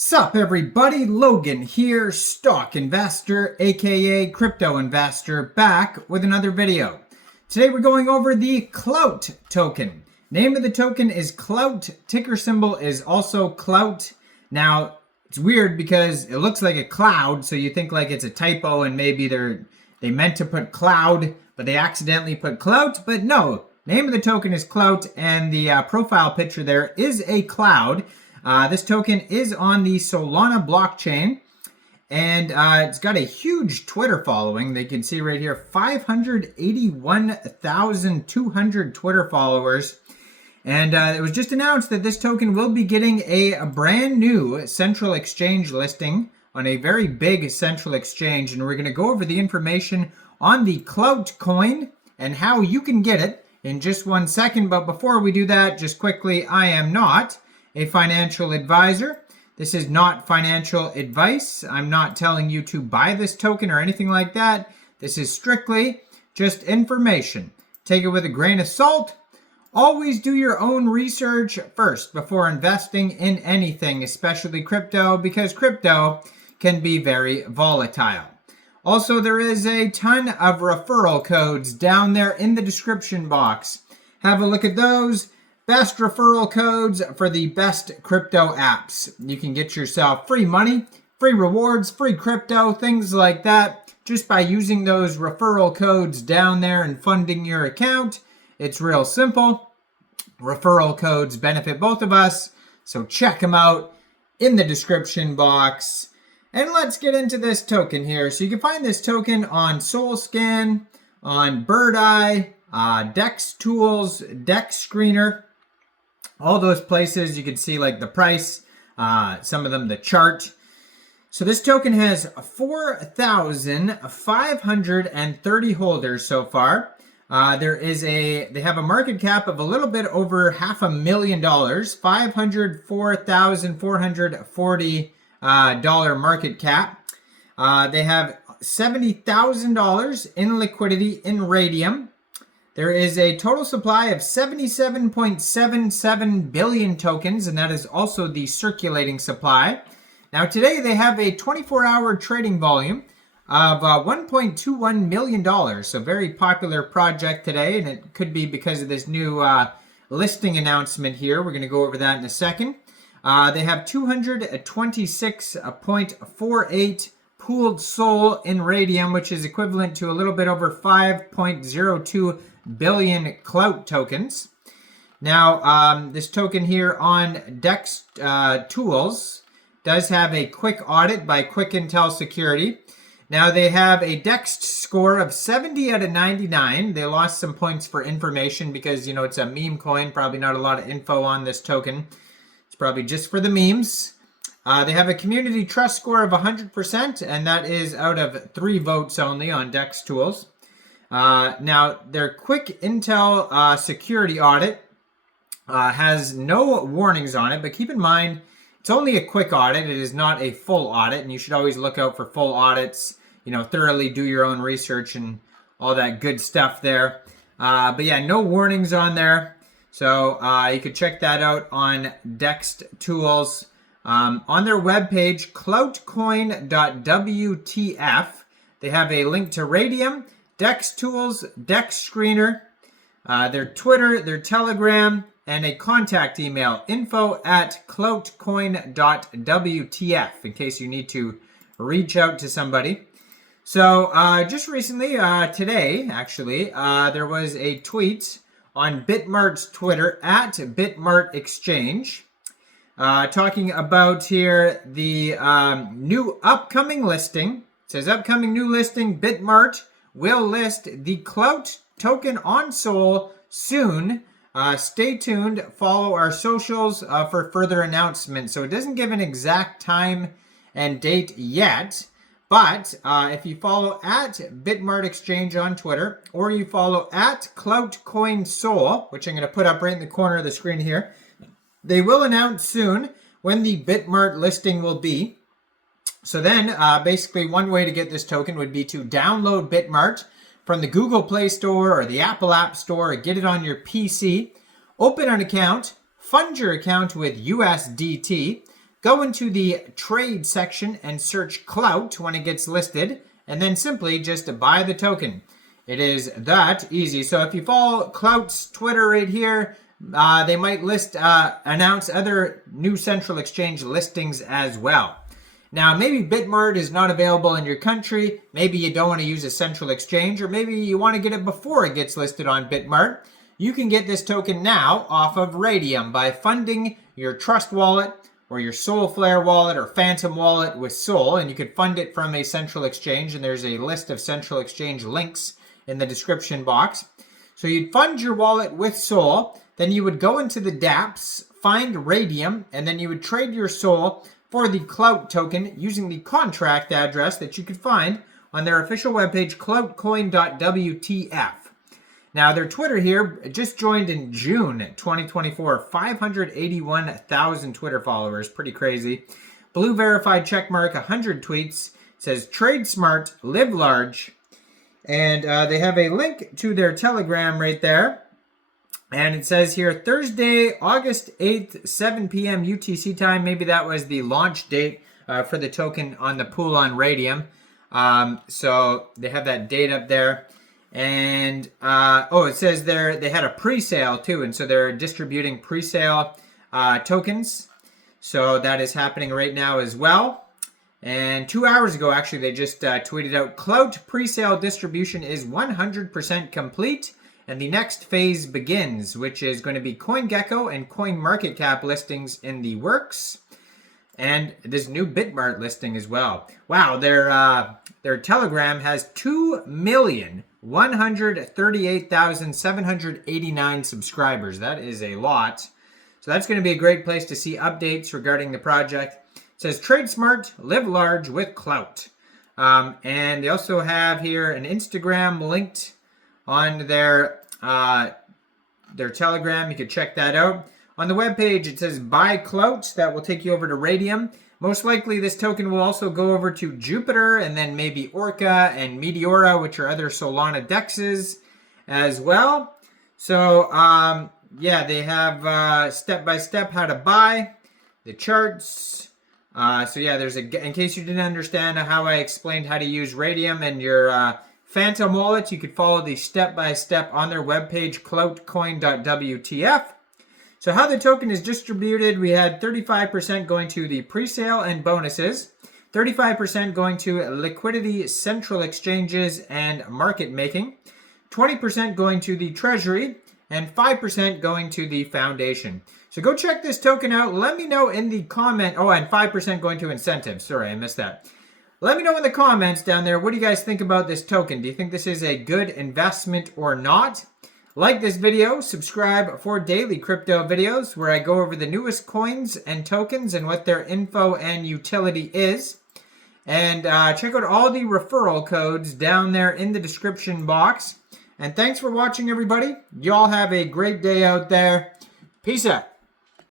Sup everybody, Logan here, stock investor aka crypto investor, back with another video. Today we're going over the CLOUT token. Name of the token is CLOUT, ticker symbol is also CLOUT. Now it's weird because it looks like a cloud, so you think like it's a typo and maybe they meant to put cloud but they accidentally put CLOUT, but no, name of the token is CLOUT and the profile picture there is a cloud. This token is on the Solana blockchain, and it's got a huge Twitter following. They can see right here, 581,200 Twitter followers. And it was just announced that this token will be getting a brand new central exchange listing on a very big central exchange. And we're going to go over the information on the CLOUT coin and how you can get it in just 1 second. But before we do that, just quickly, I am not a financial advisor. This is not financial advice. I'm not telling you to buy this token or anything like that. This is strictly just information. Take it with a grain of salt. Always do your own research first before investing in anything, especially crypto, because crypto can be very volatile. Also, there is a ton of referral codes down there in the description box. Have a look at those. Best referral codes for the best crypto apps. You can get yourself free money, free rewards, free crypto, things like that, just by using those referral codes down there and funding your account. It's real simple. Referral codes benefit both of us, so check them out in the description box. And let's get into this token here. So you can find this token on SolScan, on Bird Eye, Dex Tools, Dex Screener. All those places you can see like the price, some of them the chart. So this token has 4,530 holders so far. They have a market cap of a little bit over $500,000, $504,440 market cap. They have $70,000 in liquidity in Raydium. There is a total supply of 77.77 billion tokens, and that is also the circulating supply. Now today they have a 24-hour trading volume of $1.21 million, so very popular project today, and it could be because of this new listing announcement here. We're going to go over that in a second. They have 226.48 pooled SOL in Raydium, which is equivalent to a little bit over 5.02 billion CLOUT tokens. Now, this token here on Dex Tools does have a quick audit by Quick Intel Security. Now, they have a Dex score of 70 out of 99. They lost some points for information because, you know, it's a meme coin. Probably not a lot of info on this token. It's probably just for the memes. They have a community trust score of 100%, and that is out of 3 votes only on Dex Tools. Now, their Quick Intel security audit has no warnings on it, but keep in mind, it's only a quick audit. It is not a full audit, and you should always look out for full audits, you know, thoroughly do your own research and all that good stuff there. But yeah, no warnings on there. So you could check that out on Dex Tools. On their webpage, cloutcoin.wtf, they have a link to Raydium, Dex Tools, Dex Screener, their Twitter, their Telegram, and a contact email, info@cloutcoin.wtf, in case you need to reach out to somebody. So just recently, today actually, there was a tweet on Bitmart's Twitter, @Bitmart Exchange, talking about here the new upcoming listing. It says upcoming new listing, Bitmart will list the CLOUT token on Sol soon. Stay tuned. Follow our socials for further announcements. So it doesn't give an exact time and date yet, but if you follow @Bitmart Exchange on Twitter, or you follow @CloutCoinSol, which I'm going to put up right in the corner of the screen here, they will announce soon when the Bitmart listing will be. So then, basically, one way to get this token would be to download Bitmart from the Google Play Store or the Apple App Store, or get it on your PC, open an account, fund your account with USDT, go into the trade section and search CLOUT when it gets listed, and then simply just buy the token. It is that easy. So if you follow CLOUT's Twitter right here, they might announce other new central exchange listings as well. Now, maybe Bitmart is not available in your country. Maybe you don't want to use a central exchange, or maybe you want to get it before it gets listed on Bitmart. You can get this token now off of Raydium by funding your Trust wallet or your Soulflare wallet or Phantom wallet with Sol, and you could fund it from a central exchange, and there's a list of central exchange links in the description box. So you'd fund your wallet with Sol, then you would go into the dApps, find Raydium, and then you would trade your Sol for the CLOUT token using the contract address that you could find on their official webpage, cloutcoin.wtf. Now, their Twitter here just joined in June 2024, 581,000 Twitter followers, pretty crazy. Blue verified checkmark, 100 tweets, says trade smart, live large, and they have a link to their Telegram right there. And it says here, Thursday, August 8th, 7 p.m. UTC time. Maybe that was the launch date for the token on the pool on Raydium. So they have that date up there. And, it says they had a pre-sale too. And so they're distributing pre-sale tokens. So that is happening right now as well. And 2 hours ago, actually, they just tweeted out, CLOUT pre-sale distribution is 100% complete. And the next phase begins, which is going to be CoinGecko and CoinMarketCap listings in the works. And this new Bitmart listing as well. Wow, their Telegram has 2,138,789 subscribers. That is a lot. So that's going to be a great place to see updates regarding the project. It says, trade smart, live large with CLOUT. And they also have here an Instagram linked on their Telegram. You can check that out. On the webpage, it says buy CLOUT. That will take you over to Raydium. Most likely, this token will also go over to Jupiter and then maybe Orca and Meteora, which are other Solana dexes as well. So, they have step-by-step how to buy, the charts. There's in case you didn't understand how I explained how to use Raydium and your Phantom wallet, you could follow the step-by-step on their webpage, cloutcoin.wtf. So how the token is distributed, we had 35% going to the pre-sale and bonuses, 35% going to liquidity, central exchanges, and market making, 20% going to the treasury, and 5% going to the foundation. So go check this token out. Let me know in the comment. Oh, and 5% going to incentives. Sorry, I missed that. Let me know in the comments down there, what do you guys think about this token? Do you think this is a good investment or not? Like this video, subscribe for daily crypto videos where I go over the newest coins and tokens and what their info and utility is. And check out all the referral codes down there in the description box. And thanks for watching, everybody. Y'all have a great day out there. Peace out.